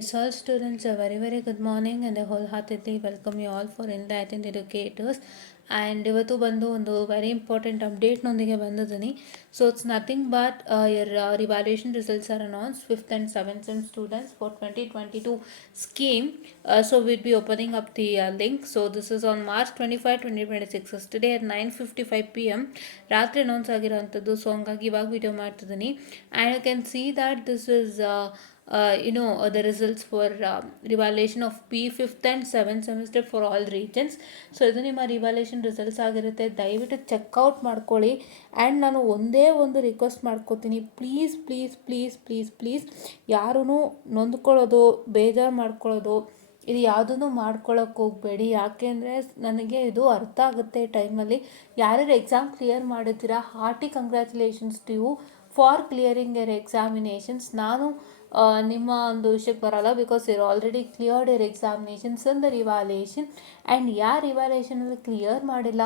Yes, all students, a very good morning and I wholeheartedly welcome you all for Enlightened Educators. And ಇವತ್ತು ಬಂದು ಒಂದು very important ಅಪ್ಡೇಟ್ನೊಂದಿಗೆ ಬಂದಿದ್ದೀನಿ. So it's nothing but your evaluation results are announced 5th and 7th sem students for 2022 scheme. So we'll be opening up the link. So this is on March 25, 2026. Yesterday at 9:55 p.m. ರಾತ್ರಿ announce ಆಗಿರೋವಂಥದ್ದು. So ಹಂಗಾಗಿ ಇವಾಗ video ಮಾಡ್ತಿದ್ದೀನಿ. And you can see that this is the results for revaluation of P5th and 7th semester for all regions. So ಇದು ನಿಮ್ಮ revolution results ಆಗಿರುತ್ತೆ. ದಯವಿಟ್ಟು checkout ಮಾಡ್ಕೊಳ್ಳಿ. And ನಾನು ಒಂದೇ ಒಂದು ರಿಕ್ವೆಸ್ಟ್ ಮಾಡ್ಕೋತೀನಿ, ಪ್ಲೀಸ್ ಯಾರೂ ನೊಂದ್ಕೊಳ್ಳೋದು, ಬೇಜಾರು ಮಾಡ್ಕೊಳ್ಳೋದು ಇದು ಯಾವುದನ್ನು ಮಾಡ್ಕೊಳ್ಳೋಕೆ ಹೋಗಬೇಡಿ. ಯಾಕೆಂದರೆ ನನಗೆ ಇದು ಅರ್ಥ ಆಗುತ್ತೆ ಈ ಟೈಮಲ್ಲಿ. ಯಾರ್ಯಾರು ಎಕ್ಸಾಮ್ ಕ್ಲಿಯರ್ ಮಾಡಿದ್ದೀರಾ, hearty congratulations to you for clearing your examinations. ನಾನು ನಿಮ್ಮ ಒಂದು ವಿಷಯಕ್ಕೆ ಬರೋಲ್ಲ, because you already cleared your examinations in the revaluation. And ಯಾರು ರಿವಾಲ್ಯೂಷನಲ್ಲಿ ಕ್ಲಿಯರ್ ಮಾಡಿಲ್ಲ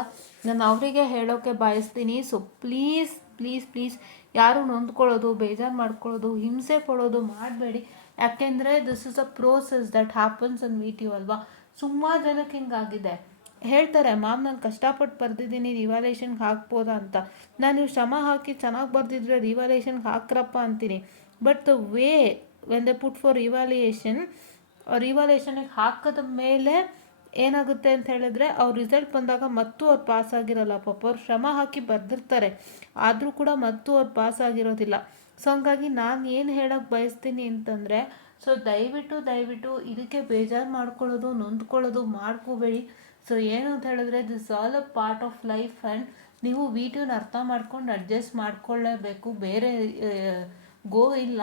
ನಾನು ಅವರಿಗೆ ಹೇಳೋಕ್ಕೆ ಬಯಸ್ತೀನಿ. ಸೊ ಪ್ಲೀಸ್ ಯಾರು ನೊಂದ್ಕೊಳ್ಳೋದು, ಬೇಜಾರು ಮಾಡ್ಕೊಳ್ಳೋದು, ಹಿಂಸೆ ಪಡೋದು ಮಾಡಬೇಡಿ. ಯಾಕೆಂದರೆ this is a process that happens in V T U ಅಲ್ವಾ. ಸುಮಾರು ಜನಕ್ಕೆ ಹಿಂಗಾಗಿದೆ. ಹೇಳ್ತಾರೆ, ಮ್ಯಾಮ್ ನಾನು ಕಷ್ಟಪಟ್ಟು ಬರೆದಿದ್ದೀನಿ, ರಿವಾಲ್ಯೂಷನ್ಗೆ ಹಾಕ್ಬೋದಾ ಅಂತ. ನಾನು ನೀವು ಶ್ರಮ ಹಾಕಿ ಚೆನ್ನಾಗಿ ಬರೆದಿದ್ರೆ ರಿವಾಲ್ಯೂಷನ್ಗೆ ಹಾಕ್ರಪ್ಪ ಅಂತೀನಿ. But the way when they put for ರಿವಾಲ್ಯೂಷನ್ಗೆ ಹಾಕಿದ ಮೇಲೆ ಏನಾಗುತ್ತೆ ಅಂತ ಹೇಳಿದ್ರೆ ಅವ್ರ ರಿಸಲ್ಟ್ ಬಂದಾಗ ಮತ್ತೂ ಅವ್ರು ಪಾಸ್ ಆಗಿರೋಲ್ಲ. ಪಾಪ ಅವ್ರು ಶ್ರಮ ಹಾಕಿ ಬರೆದಿರ್ತಾರೆ, ಆದರೂ ಕೂಡ ಮತ್ತೂ ಅವ್ರು ಪಾಸ್ ಆಗಿರೋದಿಲ್ಲ. ಸೊ ಹಂಗಾಗಿ ನಾನು ಏನು ಹೇಳೋಕ್ಕೆ ಬಯಸ್ತೀನಿ ಅಂತಂದರೆ, ಸೊ ದಯವಿಟ್ಟು ಇದಕ್ಕೆ ಬೇಜಾರು ಮಾಡ್ಕೊಳ್ಳೋದು, ನೊಂದ್ಕೊಳ್ಳೋದು ಮಾಡ್ಕೋಬೇಡಿ. ಸೊ ಏನು ಅಂತ ಹೇಳಿದ್ರೆ this all a part of life. And ನೀವು ವಿಡಿಯೋನ ಅರ್ಥ ಮಾಡ್ಕೊಂಡು ಅಡ್ಜಸ್ಟ್ ಮಾಡ್ಕೊಳ್ಳೇಬೇಕು, ಬೇರೆ ಗೋ ಇಲ್ಲ.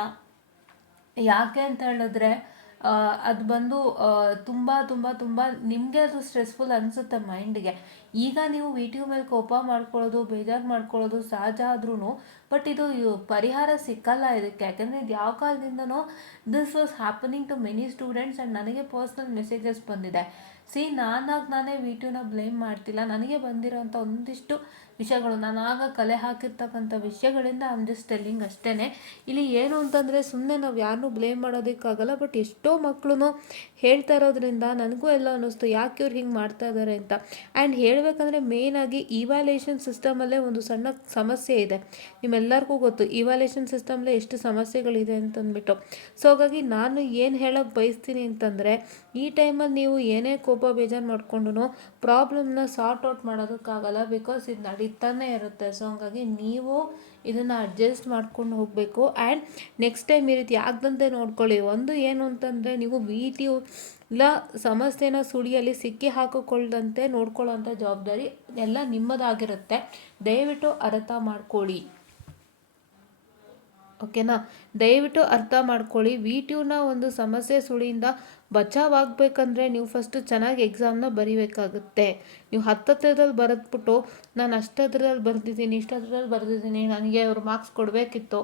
ಯಾಕೆ ಅಂತ ಹೇಳಿದ್ರೆ ಅದು ಬಂದು ತುಂಬ ನಿಮಗೆ ಅದು ಸ್ಟ್ರೆಸ್ಫುಲ್ ಅನಿಸುತ್ತೆ ಮೈಂಡಿಗೆ. ಈಗ ನೀವು ವಿ ಟಿ ಯು ಮೇಲೆ ಕೋಪ ಮಾಡ್ಕೊಳ್ಳೋದು, ಬೇಜಾರು ಮಾಡ್ಕೊಳ್ಳೋದು ಸಹಜ ಆದ್ರೂ ಬಟ್ ಇದು ಪರಿಹಾರ ಸಿಕ್ಕಲ್ಲ ಇದಕ್ಕೆ. ಯಾಕೆಂದರೆ ಇದು ಯಾವ ಕಾಲದಿಂದನೋ this was happening to many students. And ನನಗೆ ಪರ್ಸ್ನಲ್ ಮೆಸೇಜಸ್ ಬಂದಿದೆ. ನಾನೇ ವಿ ಟಿ ಯುನ ಬ್ಲೇಮ್ ಮಾಡ್ತಿಲ್ಲ. ನನಗೆ ಬಂದಿರೋಂಥ ಒಂದಿಷ್ಟು ವಿಷಯಗಳು, ನಾನು ಆಗ ಕಲೆ ಹಾಕಿರ್ತಕ್ಕಂಥ ವಿಷಯಗಳಿಂದ ಐ ಆಮ್ ಜಸ್ಟ್ ಟೆಲ್ಲಿಂಗ್ ಅಷ್ಟೇ. ಇಲ್ಲಿ ಏನು ಅಂತಂದರೆ ಸುಮ್ಮನೆ ನಾವು ಯಾರನ್ನೂ ಬ್ಲೇಮ್ ಮಾಡೋದಕ್ಕಾಗಲ್ಲ. ಬಟ್ ಎಷ್ಟೋ ಮಕ್ಕಳು ಹೇಳ್ತಾ ಇರೋದ್ರಿಂದ ನನಗೂ ಎಲ್ಲ ಅನ್ನಿಸ್ತು, ಯಾಕೆ ಇವ್ರು ಹಿಂಗೆ ಮಾಡ್ತಾ ಇದ್ದಾರೆ ಅಂತ. ಆ್ಯಂಡ್ ಹೇಳಬೇಕಂದ್ರೆ ಮೇಯ್ನಾಗಿ ಇವ್ಯಾಲ್ಯೂಯೇಷನ್ ಸಿಸ್ಟಮಲ್ಲೇ ಒಂದು ಸಣ್ಣ ಸಮಸ್ಯೆ ಇದೆ. ನಿಮ್ಮೆಲ್ಲರಿಗೂ ಗೊತ್ತು ಇವ್ಯಾಲ್ಯೂಯೇಷನ್ ಸಿಸ್ಟಮಲ್ಲೇ ಎಷ್ಟು ಸಮಸ್ಯೆಗಳಿದೆ ಅಂತಂದ್ಬಿಟ್ಟು. ಸೊ ಹಾಗಾಗಿ ನಾನು ಏನು ಹೇಳೋಕ್ಕೆ ಬಯಸ್ತೀನಿ ಅಂತಂದರೆ, ಈ ಟೈಮಲ್ಲಿ ನೀವು ಏನೇ ಕೋಪ ಬೇಜಾರು ಮಾಡ್ಕೊಂಡು ಪ್ರಾಬ್ಲಮ್ನ ಸಾರ್ಟ್ ಔಟ್ ಮಾಡೋದಕ್ಕಾಗಲ್ಲ, ಬಿಕಾಸ್ ಇದು ನಡೀತಾನೆ ಇರುತ್ತೆ. ಸೊ ಹಂಗಾಗಿ ನೀವು ಇದನ್ನು ಅಡ್ಜಸ್ಟ್ ಮಾಡ್ಕೊಂಡು ಹೋಗಬೇಕು. ಆ್ಯಂಡ್ ನೆಕ್ಸ್ಟ್ ಟೈಮ್ ಈ ರೀತಿ ಆಗದಂತೆ ನೋಡ್ಕೊಳ್ಳಿ. ಒಂದು ಏನು ಅಂತಂದರೆ, ನೀವು ವಿ ಟಿ ಯು ಸಮಸ್ಯೆನ ಸುಳಿಯಲ್ಲಿ ಸಿಕ್ಕಿ ಹಾಕಿಕೊಳ್ಳದಂತೆ ನೋಡ್ಕೊಳ್ಳೋಂಥ ಜವಾಬ್ದಾರಿ ಎಲ್ಲ ನಿಮ್ಮದಾಗಿರುತ್ತೆ. ದಯವಿಟ್ಟು ಅರ್ಥ ಮಾಡ್ಕೊಳ್ಳಿ, ಓಕೆನಾ. ದಯವಿಟ್ಟು ಅರ್ಥ ಮಾಡ್ಕೊಳ್ಳಿ. ವಿ ಟಿ ಯುನ ಒಂದು ಸಮಸ್ಯೆ ಸುಳಿಯಿಂದ ಬಚಾವಾಗಬೇಕಂದ್ರೆ ನೀವು ಫಸ್ಟು ಚೆನ್ನಾಗಿ ಎಕ್ಸಾಮ್ನ ಬರೀಬೇಕಾಗುತ್ತೆ. ನೀವು ಹತ್ತತ್ರದಲ್ಲಿ ಬರೆದ್ಬಿಟ್ಟು ನಾನು ಅಷ್ಟತ್ರದಲ್ಲಿ ಬರೆದಿದ್ದೀನಿ ನನಗೆ ಅವರು ಮಾರ್ಕ್ಸ್ ಕೊಡಬೇಕಿತ್ತು,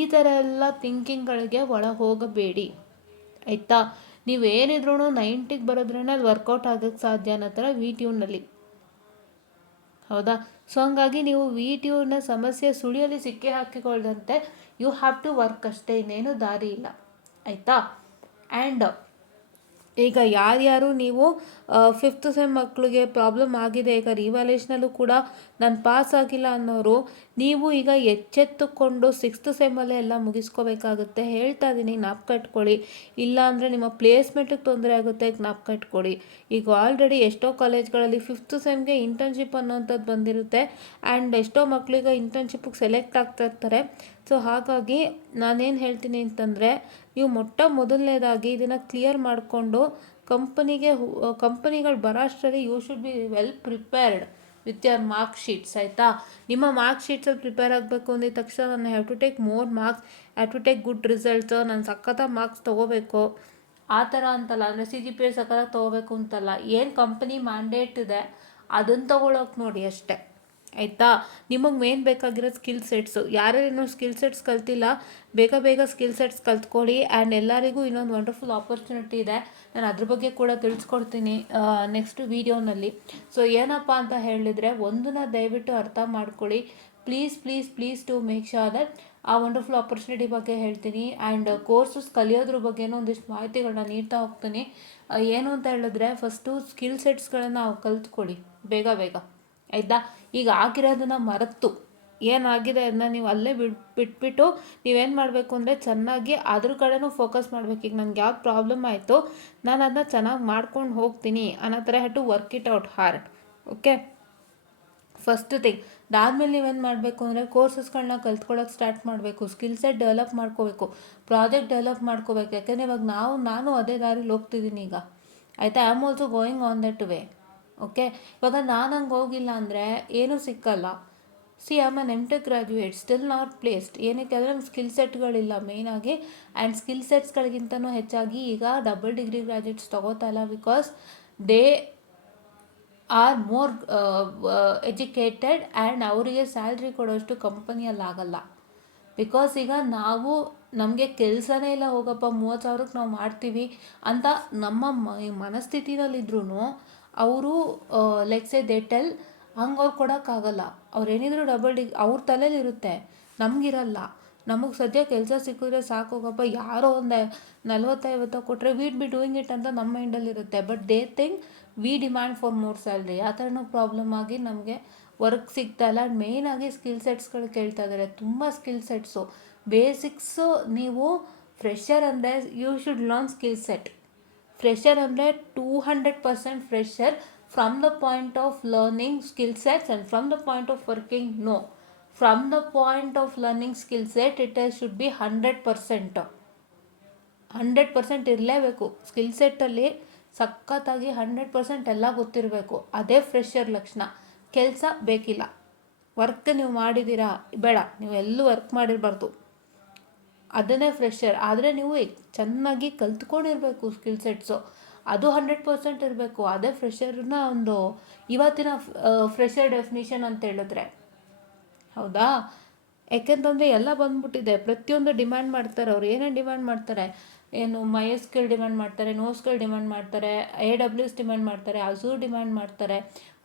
ಈ ಥರ ಎಲ್ಲ ಥಿಂಕಿಂಗ್ಗಳಿಗೆ ಒಳ ಹೋಗಬೇಡಿ, ಆಯಿತಾ. ನೀವೇನಿದ್ರೂ 90ಗೆ ಬರೋದ್ರೇ ಅದು ವರ್ಕೌಟ್ ಆಗೋಕ್ಕೆ ಸಾಧ್ಯ ಅನ್ನೋ ಥರ ವಿ ಟಿ ಯುನಲ್ಲಿ, ಹೌದಾ. ಸೊ ಹಂಗಾಗಿ ನೀವು ವಿ ಟಿ ಯುನ ಸಮಸ್ಯೆ ಸುಳಿಯಲ್ಲಿ ಸಿಕ್ಕಿ ಹಾಕಿಕೊಳ್ಳದಂತೆ ಯು ಹ್ಯಾವ್ ಟು ವರ್ಕ್ ಅಷ್ಟೇ, ಇನ್ನೇನು ದಾರಿ ಇಲ್ಲ, ಆಯಿತಾ. ಆ್ಯಂಡ್ ಈಗ ಯಾರ್ಯಾರು ನೀವು 5th ಸೆಮ್ ಮಕ್ಕಳಿಗೆ ಪ್ರಾಬ್ಲಮ್ ಆಗಿದೆ, ಈಗ ರಿವ್ಯಾಲ್ಯೂಷನಲ್ಲೂ ಕೂಡ ನಾನು ಪಾಸ್ ಆಗಿಲ್ಲ ಅನ್ನೋರು, ನೀವು ಈಗ ಎಚ್ಚೆತ್ತುಕೊಂಡು 6th ಸೆಮ್ಮಲ್ಲೇ ಎಲ್ಲ ಮುಗಿಸ್ಕೋಬೇಕಾಗುತ್ತೆ. ಹೇಳ್ತಾ ಇದ್ದೀನಿ, ಜ್ಞಾಪಕ ಇಟ್ಕೊಳ್ಳಿ. ಇಲ್ಲ ಅಂದರೆ ನಿಮ್ಮ ಪ್ಲೇಸ್ಮೆಂಟಿಗೆ ತೊಂದರೆ ಆಗುತ್ತೆ, ಜ್ಞಾಪಕ ಇಟ್ಕೊಳ್ಳಿ. ಈಗ ಆಲ್ರೆಡಿ ಎಷ್ಟೋ ಕಾಲೇಜ್ಗಳಲ್ಲಿ 5th ಸೆಮ್ಗೆ ಇಂಟರ್ನ್ಶಿಪ್ ಅನ್ನೋಂಥದ್ದು ಬಂದಿರುತ್ತೆ. ಆ್ಯಂಡ್ ಎಷ್ಟೋ ಮಕ್ಕಳಿಗೆ ಇಂಟರ್ನ್ಶಿಪ್ಪಿಗೆ ಸೆಲೆಕ್ಟ್ ಆಗ್ತಾ ಇರ್ತಾರೆ. ಸೊ ಹಾಗಾಗಿ ನಾನೇನು ಹೇಳ್ತೀನಿ ಅಂತಂದರೆ, ನೀವು ಮೊದಲನೇದಾಗಿ ಇದನ್ನು ಕ್ಲಿಯರ್ ಮಾಡಿಕೊಂಡು ಕಂಪನಿಗಳು ಬರೋ ಅಷ್ಟರಲ್ಲಿ you should be well prepared with your mark sheets, ಆಯಿತಾ. ನಿಮ್ಮ ಮಾರ್ಕ್ ಶೀಟ್ಸಲ್ಲಿ ಪ್ರಿಪೇರ್ ಆಗಬೇಕು ಅಂದಿದ ತಕ್ಷಣ ನಾನು have to take more marks, have to take good results, ನಾನು ಸಖತ್ತಾಗಿ ಮಾರ್ಕ್ಸ್ ತೊಗೋಬೇಕು ಆ ಥರ ಅಂತಲ್ಲ. ಅಂದರೆ CGPA ಸಖತ್ತಾಗಿ ತೊಗೋಬೇಕು ಅಂತಲ್ಲ. ಏನು ಕಂಪನಿ ಮ್ಯಾಂಡೇಟ್ ಇದೆ ಅದನ್ನು ತೊಗೊಳೋಕೆ ನೋಡಿ ಅಷ್ಟೇ, ಆಯಿತಾ. ನಿಮಗೆ ಮೇನ್ ಬೇಕಾಗಿರೋ ಸ್ಕಿಲ್ ಸೆಟ್ಸು, ಯಾರ್ಯಾರೇನೋ ಸ್ಕಿಲ್ ಸೆಟ್ಸ್ ಕಲ್ತಿಲ್ಲ ಬೇಗ ಸ್ಕಿಲ್ ಸೆಟ್ಸ್ ಕಲ್ತ್ಕೊಳ್ಳಿ. ಆ್ಯಂಡ್ ಎಲ್ಲರಿಗೂ ಇನ್ನೊಂದು ವಂಡರ್ಫುಲ್ ಆಪರ್ಚುನಿಟಿ ಇದೆ, ನಾನು ಅದ್ರ ಬಗ್ಗೆ ಕೂಡ ತಿಳಿಸ್ಕೊಡ್ತೀನಿ ನೆಕ್ಸ್ಟ್ ವೀಡಿಯೋನಲ್ಲಿ. ಸೊ ಏನಪ್ಪ ಅಂತ ಹೇಳಿದರೆ, ಒಂದನ್ನ ದಯವಿಟ್ಟು ಅರ್ಥ ಮಾಡ್ಕೊಳ್ಳಿ. Please to make sure that ಆ ವಂಡರ್ಫುಲ್ ಆಪರ್ಚುನಿಟಿ ಬಗ್ಗೆ ಹೇಳ್ತೀನಿ. ಆ್ಯಂಡ್ ಕೋರ್ಸಸ್ ಕಲಿಯೋದ್ರ ಬಗ್ಗೆನೂ ಒಂದಿಷ್ಟು ಮಾಹಿತಿಗಳನ್ನ ನೀಡ್ತಾ ಹೋಗ್ತೀನಿ. ಏನು ಅಂತ ಹೇಳಿದ್ರೆ, ಫಸ್ಟು ಸ್ಕಿಲ್ ಸೆಟ್ಸ್ಗಳನ್ನು ಕಲ್ತ್ಕೊಳ್ಳಿ ಬೇಗ ಬೇಗ, ಆಯಿತಾ. ಈಗ ಆಗಿರೋದನ್ನು ಮರೆತು ಏನಾಗಿದೆ ಅದನ್ನ ನೀವು ಅಲ್ಲೇ ಬಿಟ್ಬಿಟ್ಟು ನೀವೇನು ಮಾಡಬೇಕು ಅಂದರೆ ಚೆನ್ನಾಗಿ ಅದ್ರ ಕಡೆನೂ ಫೋಕಸ್ ಮಾಡಬೇಕು. ಈಗ ನನಗೆ ಯಾವ್ದು ಪ್ರಾಬ್ಲಮ್ ಆಯಿತು, ನಾನು ಅದನ್ನ ಚೆನ್ನಾಗಿ ಮಾಡ್ಕೊಂಡು ಹೋಗ್ತೀನಿ ಅನ್ನೋ ಥರ have to work it out hard. Okay, first thing. ಅದಾದಮೇಲೆ ನೀವೇನು ಮಾಡಬೇಕು ಅಂದರೆ ಕೋರ್ಸಸ್ಗಳನ್ನ ಕಲ್ತ್ಕೊಳ್ಳೋಕೆ ಸ್ಟಾರ್ಟ್ ಮಾಡಬೇಕು, ಸ್ಕಿಲ್ ಸೆಟ್ ಡೆವಲಪ್ ಮಾಡ್ಕೋಬೇಕು, ಪ್ರಾಜೆಕ್ಟ್ ಡೆವಲಪ್ ಮಾಡ್ಕೋಬೇಕು. ಯಾಕೆಂದರೆ ಇವಾಗ ನಾನು ಅದೇ ದಾರಿಲಿ ಹೋಗ್ತಿದ್ದೀನಿ ಈಗ, ಆಯಿತಾ. I am also going on that way. Okay, ಇವಾಗ ನಾನು ಹಂಗೆ ಹೋಗಿಲ್ಲ ಅಂದರೆ ಏನೂ ಸಿಕ್ಕಲ್ಲ. See I am an M Tech graduate, still not placed. ಏನಕ್ಕೆ ಅಂದರೆ ನಮ್ಮ ಸ್ಕಿಲ್ ಸೆಟ್ಗಳಿಲ್ಲ ಮೇಯ್ನಾಗಿ. ಆ್ಯಂಡ್ ಸ್ಕಿಲ್ ಸೆಟ್ಸ್ಗಳಿಗಿಂತನೂ ಹೆಚ್ಚಾಗಿ ಈಗ ಡಬಲ್ ಡಿಗ್ರಿ ಗ್ರಾಜ್ಯುಯೇಟ್ಸ್ ತೊಗೋತಾ ಇಲ್ಲ, because they are more educated and ಅವರಿಗೆ ಸ್ಯಾಲ್ರಿ ಕೊಡೋಷ್ಟು ಕಂಪನಿಯಲ್ಲಿ ಆಗಲ್ಲ. ಬಿಕಾಸ್ ಈಗ ನಮಗೆ ಕೆಲಸನೇ ಇಲ್ಲ, ಹೋಗಪ್ಪ 30,000ಕ್ಕೆ ನಾವು ಮಾಡ್ತೀವಿ ಅಂತ ನಮ್ಮ ಮನಸ್ಥಿತಿನಲ್ಲಿದ್ರೂ ಅವರು ಲೆಕ್ಸೆ ದೇಟೆಲ್ ಹಂಗೆ ಅವ್ರು ಕೊಡೋಕ್ಕಾಗಲ್ಲ. ಅವ್ರೇನಿದ್ರು ಡಬಲ್ ಅವ್ರ ತಲೆಯಲ್ಲಿರುತ್ತೆ, ನಮಗಿರಲ್ಲ. ನಮಗೆ ಸದ್ಯ ಕೆಲಸ ಸಿಕ್ಕಿದ್ರೆ ಸಾಕೋಗಪ್ಪ, ಯಾರೋ ಒಂದು 40-50 ಕೊಟ್ಟರೆ ವೀಡ್ ಬಿ ಡೂಯಿಂಗ್ ಇಟ್ ಅಂತ ನಮ್ಮ ಮೈಂಡಲ್ಲಿರುತ್ತೆ. But they think we demand for more salary. ಆ ಥರನೂ ಪ್ರಾಬ್ಲಮ್ ಆಗಿ ನಮಗೆ ವರ್ಕ್ ಸಿಗ್ತಾಯಿಲ್ಲ. ಮೇಯ್ನಾಗಿ ಸ್ಕಿಲ್ ಸೆಟ್ಸ್ಗಳು ಕೇಳ್ತಾ ಇದ್ದಾರೆ, ತುಂಬ ಸ್ಕಿಲ್ ಸೆಟ್ಸು. ಬೇಸಿಕ್ಸು ನೀವು ಫ್ರೆಷರ್ ಅಂದರೆ you should learn skill set. Fresher ಅಂದರೆ 200% fresher from the point of learning skill sets and from the point of working no. From the point of learning skill set should be 100%. 100% ಇರಲೇಬೇಕು skill ಸೆಟ್ಟಲ್ಲಿ. ಸಖತ್ತಾಗಿ 100% ಎಲ್ಲ ಗೊತ್ತಿರಬೇಕು. ಅದೇ fresher ಲಕ್ಷಣ. ಕೆಲಸ ಬೇಕಿಲ್ಲ, work ನೀವು ಮಾಡಿದ್ದೀರಾ ಬೇಡ, ನೀವು ಎಲ್ಲೂ ವರ್ಕ್ ಮಾಡಿರಬಾರ್ದು, ಅದನ್ನೇ ಫ್ರೆಷರ್. ಆದರೆ ನೀವು ಚೆನ್ನಾಗಿ ಕಲ್ತ್ಕೊಂಡಿರಬೇಕು ಸ್ಕಿಲ್ ಸೆಟ್ಸು, ಅದು 100% ಇರಬೇಕು. ಅದೇ ಫ್ರೆಷರ್ನ ಒಂದು ಇವತ್ತಿನ ಫ್ರೆಷರ್ ಡೆಫಿನಿಷನ್ ಅಂತ ಹೇಳಿದ್ರೆ, ಹೌದಾ. ಯಾಕೆಂತಂದರೆ ಎಲ್ಲ ಬಂದ್ಬಿಟ್ಟಿದೆ, ಪ್ರತಿಯೊಂದು ಡಿಮ್ಯಾಂಡ್ ಮಾಡ್ತಾರೆ. ಅವ್ರು ಏನೇನು ಡಿಮ್ಯಾಂಡ್ ಮಾಡ್ತಾರೆ, ಏನು MySQL ಡಿಮ್ಯಾಂಡ್ ಮಾಡ್ತಾರೆ, NoSQL ಡಿಮ್ಯಾಂಡ್ ಮಾಡ್ತಾರೆ, AWS ಡಿಮ್ಯಾಂಡ್ ಮಾಡ್ತಾರೆ, Azure ಡಿಮ್ಯಾಂಡ್ ಮಾಡ್ತಾರೆ,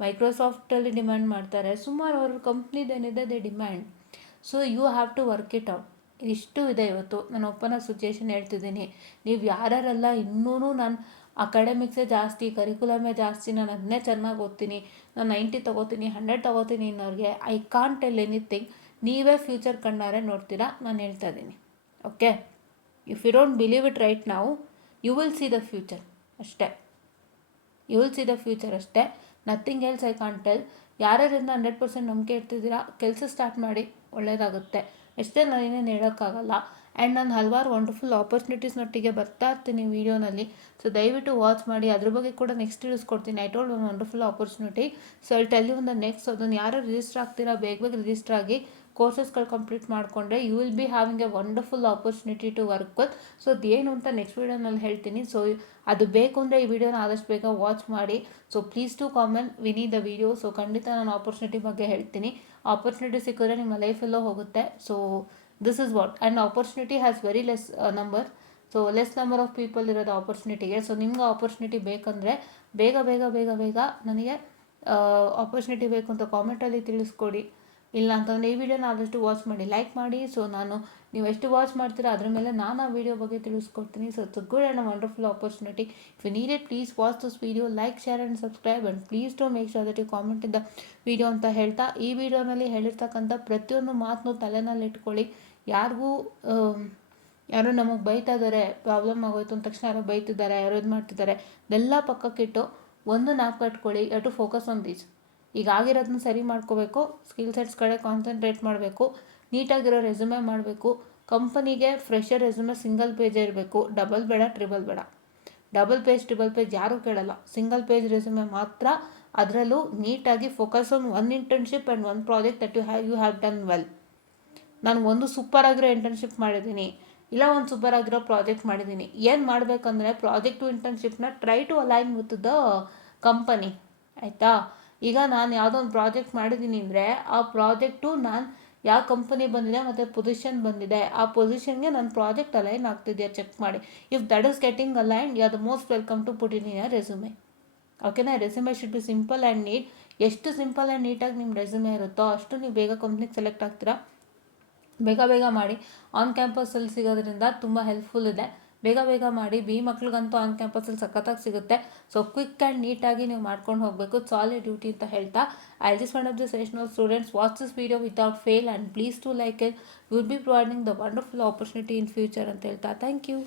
ಮೈಕ್ರೋಸಾಫ್ಟಲ್ಲಿ ಡಿಮ್ಯಾಂಡ್ ಮಾಡ್ತಾರೆ. ಸುಮಾರು ಅವ್ರ ಕಂಪ್ನಿದೇನಿದೆ they demand. So you have to work it out. ಇಷ್ಟು ಇದೆ ಇವತ್ತು ನಾನು ಓಪನ್ ಸಿಚುಯೇಷನ್ ಹೇಳ್ತಿದ್ದೀನಿ. ನೀವು ಯಾರ್ಯಾರೆಲ್ಲ ಇನ್ನೂ ನಾನು ಅಕಾಡೆಮಿಕ್ಸೇ ಜಾಸ್ತಿ, ಕರಿಕ್ಯುಲಮೇ ಜಾಸ್ತಿ, ನಾನು ಅದನ್ನೇ ಚೆನ್ನಾಗಿ ಓದ್ತೀನಿ, ನಾನು 90 ತೊಗೋತೀನಿ, 100 ತೊಗೋತೀನಿ ಅನ್ನೋರಿಗೆ ಐ ಕಾಂಟ್ ಟೆಲ್ ಎನಿಥಿಂಗ್. ನೀವೇ ಫ್ಯೂಚರ್ ಕಣ್ಣಾರೆ ನೋಡ್ತೀರಾ, ನಾನು ಹೇಳ್ತಾ ಇದ್ದೀನಿ. Okay, if you don't believe it right ನಾವು, you will see the future ಅಷ್ಟೇ. You will see the future ಅಷ್ಟೇ, nothing else I can't tell. ಯಾರ್ಯಾರಿಂದ 100% ನಂಬಿಕೆ ಇಡ್ತಿದ್ದೀರಾ, ಕೆಲಸ ಸ್ಟಾರ್ಟ್ ಮಾಡಿ, ಒಳ್ಳೆಯದಾಗುತ್ತೆ. ಎಷ್ಟೇ ನಾನು ಏನೇನು ಹೇಳೋಕ್ಕಾಗಲ್ಲ. ಆ್ಯಂಡ್ ನಾನು ಹಲವಾರು ವಂಡರ್ಫುಲ್ ಆಪರ್ಚುನಿಟೀಸ್ನೊಟ್ಟಿಗೆ ಬರ್ತಾ ಇರ್ತೀನಿ ವೀಡಿಯೋನಲ್ಲಿ. ಸೊ ದಯವಿಟ್ಟು ವಾಚ್ ಮಾಡಿ, ಅದ್ರ ಬಗ್ಗೆ ಕೂಡ ನೆಕ್ಸ್ಟ್ ತಿಳಿಸ್ಕೊಡ್ತೀನಿ. ಐ ಟೋಲ್ಡ್ ಒಂದು wonderful opportunity. So I tell you the next. ಅದನ್ನು ಯಾರು ರಿಜಿಸ್ಟರ್ ಆಗ್ತೀರಾ ಬೇಗ ರಿಜಿಸ್ಟರ್ ಆಗಿ ಕೋರ್ಸಸ್ಗಳು ಕಂಪ್ಲೀಟ್ ಮಾಡಿಕೊಂಡ್ರೆ you will be having a wonderful opportunity to work with. So ಅದೇನು ಅಂತ ನೆಕ್ಸ್ಟ್ ವೀಡಿಯೋನಲ್ಲಿ ಹೇಳ್ತೀನಿ. ಸೊ ಅದು ಬೇಕು ಅಂದರೆ ಈ ವಿಡಿಯೋನ ಆದಷ್ಟು ಬೇಗ ವಾಚ್ ಮಾಡಿ. So please to comment we need the video. So ಖಂಡಿತ ನಾನು ಆಪರ್ಚುನಿಟಿ ಬಗ್ಗೆ ಹೇಳ್ತೀನಿ. ಆಪರ್ಚುನಿಟಿ ಸಿಕ್ಕಿದ್ರೆ ನಿಮ್ಮ ಲೈಫೆಲ್ಲೋ ಹೋಗುತ್ತೆ. So this is what. And opportunity has very less number. So less number of people ಇರೋದು ಆಪರ್ಚುನಿಟಿಗೆ. ಸೊ ನಿಮ್ಗೆ ಆಪರ್ಚುನಿಟಿ ಬೇಕಂದರೆ ಬೇಗ ಬೇಗ ಬೇಗ ಬೇಗ ನನಗೆ ಆಪರ್ಚುನಿಟಿ ಬೇಕು ಅಂತ ಕಾಮೆಂಟಲ್ಲಿ ತಿಳಿಸ್ಕೊಡಿ. ಇಲ್ಲ ಅಂತಂದರೆ ಈ ವಿಡಿಯೋನ ಆದಷ್ಟು ವಾಚ್ ಮಾಡಿ, ಲೈಕ್ ಮಾಡಿ. ಸೊ ನೀವು ಎಷ್ಟು ವಾಚ್ ಮಾಡ್ತೀರಾ ಅದ್ರ ಮೇಲೆ ನಾನು ಆ ವಿಡಿಯೋ ಬಗ್ಗೆ ತಿಳಿಸ್ಕೊಡ್ತೀನಿ. So it's a good and a wonderful opportunity. If you need it, please watch this video, like, share and subscribe. And please to make sure that you comment in the video ಅಂತ ಹೇಳ್ತಾ, ಈ ವಿಡಿಯೋನಲ್ಲಿ ಹೇಳಿರ್ತಕ್ಕಂಥ ಪ್ರತಿಯೊಂದು ಮಾತನ್ನು ತಲೆನಲ್ಲಿ ಇಟ್ಕೊಳ್ಳಿ. ಯಾರೋ ನಮಗೆ ಬೈತಾ ಇದ್ದಾರೆ, ಪ್ರಾಬ್ಲಮ್ ಆಗೋಯ್ತು ಅಂದ ತಕ್ಷಣ ಯಾರೋ ಬೈತಿದ್ದಾರೆ, ಯಾರೋ ಇದು ಮಾಡ್ತಿದ್ದಾರೆ, ಇದೆಲ್ಲ ಪಕ್ಕಕ್ಕಿಟ್ಟು ಒಂದು ಜ್ಞಾಪಕ ಇಟ್ಕೊಳ್ಳಿ. You to focus on these. ಈಗ ಆಗಿರೋದನ್ನ ಸರಿ ಮಾಡ್ಕೋಬೇಕು, ಸ್ಕಿಲ್ ಸೆಟ್ಸ್ ಕಡೆ ಕಾನ್ಸಂಟ್ರೇಟ್ ಮಾಡಬೇಕು, ನೀಟಾಗಿರೋ ರೆಸ್ಯೂಮೆ ಮಾಡಬೇಕು. ಕಂಪನಿಗೆ ಫ್ರೆಷರ್ ರೆಸ್ಯೂಮೆ ಸಿಂಗಲ್ ಪೇಜೇ ಇರಬೇಕು, ಡಬಲ್ ಬೇಡ, ಟ್ರಿಬಲ್ ಬೇಡ. ಡಬಲ್ ಪೇಜ್ ಯಾರೂ ಕೇಳಲ್ಲ, ಸಿಂಗಲ್ ಪೇಜ್ ರೆಸ್ಯೂಮೆ ಮಾತ್ರ. ಅದರಲ್ಲೂ ನೀಟಾಗಿ focus on one internship and one project that you have done well. ನಾನು ಒಂದು ಸೂಪರ್ ಆಗಿರೋ ಇಂಟರ್ನ್ಶಿಪ್ ಮಾಡಿದ್ದೀನಿ, ಇಲ್ಲ ಒಂದು ಸೂಪರ್ ಆಗಿರೋ ಪ್ರಾಜೆಕ್ಟ್ ಮಾಡಿದ್ದೀನಿ. ಏನು ಮಾಡಬೇಕಂದ್ರೆ ಪ್ರಾಜೆಕ್ಟು ಇಂಟರ್ನ್ಶಿಪ್ನ try to align with the company, ಆಯಿತಾ. ಈಗ ನಾನು ಯಾವುದೋ ಒಂದು ಪ್ರಾಜೆಕ್ಟ್ ಮಾಡಿದ್ದೀನಿ ಅಂದರೆ ಆ ಪ್ರಾಜೆಕ್ಟು ನಾನು ಯಾವ ಕಂಪನಿ ಬಂದಿದೆ ಮತ್ತು ಪೊಸಿಷನ್ ಬಂದಿದೆ, ಆ ಪೊಸಿಷನ್ಗೆ ನನ್ನ ಪ್ರಾಜೆಕ್ಟ್ ಅಲೈನ್ ಆಗ್ತಿದೆಯಾ ಚೆಕ್ ಮಾಡಿ. If that is getting align, you are the most welcome to put in your resume. ಓಕೆನಾ. Resume should be simple and neat. ಎಷ್ಟು ಸಿಂಪಲ್ ಆ್ಯಂಡ್ ನೀಟಾಗಿ ನಿಮ್ಮ ರೆಸ್ಯೂಮೆ ಇರುತ್ತೋ ಅಷ್ಟು ನೀವು ಬೇಗ ಕಂಪ್ನಿಗೆ ಸೆಲೆಕ್ಟ್ ಆಗ್ತೀರಾ. ಬೇಗ ಬೇಗ ಮಾಡಿ. ಆನ್ ಕ್ಯಾಂಪಸಲ್ಲಿ ಸಿಗೋದ್ರಿಂದ ತುಂಬ ಹೆಲ್ಪ್ಫುಲ್ ಇದೆ. ಬೇಗ ಬೇಗ ಮಾಡಿ. ಬಿ ಮಕ್ಳಿಗಂತೂ ಆನ್ ಕ್ಯಾಂಪಸಲ್ಲಿ ಸಖತ್ತಾಗಿ ಸಿಗುತ್ತೆ. ಸೊ ಕ್ವಿಕ್ ಆ್ಯಂಡ್ ನೀಟಾಗಿ ನೀವು ಮಾಡ್ಕೊಂಡು ಹೋಗಬೇಕು. ಸಾಲಿಡ್ ಡ್ಯೂಟಿ ಅಂತ ಹೇಳ್ತಾ, I just one of the sessional students watch this video without fail and please to like it. You will be providing the wonderful opportunity in future ಅಂತ ಹೇಳ್ತಾ thank you.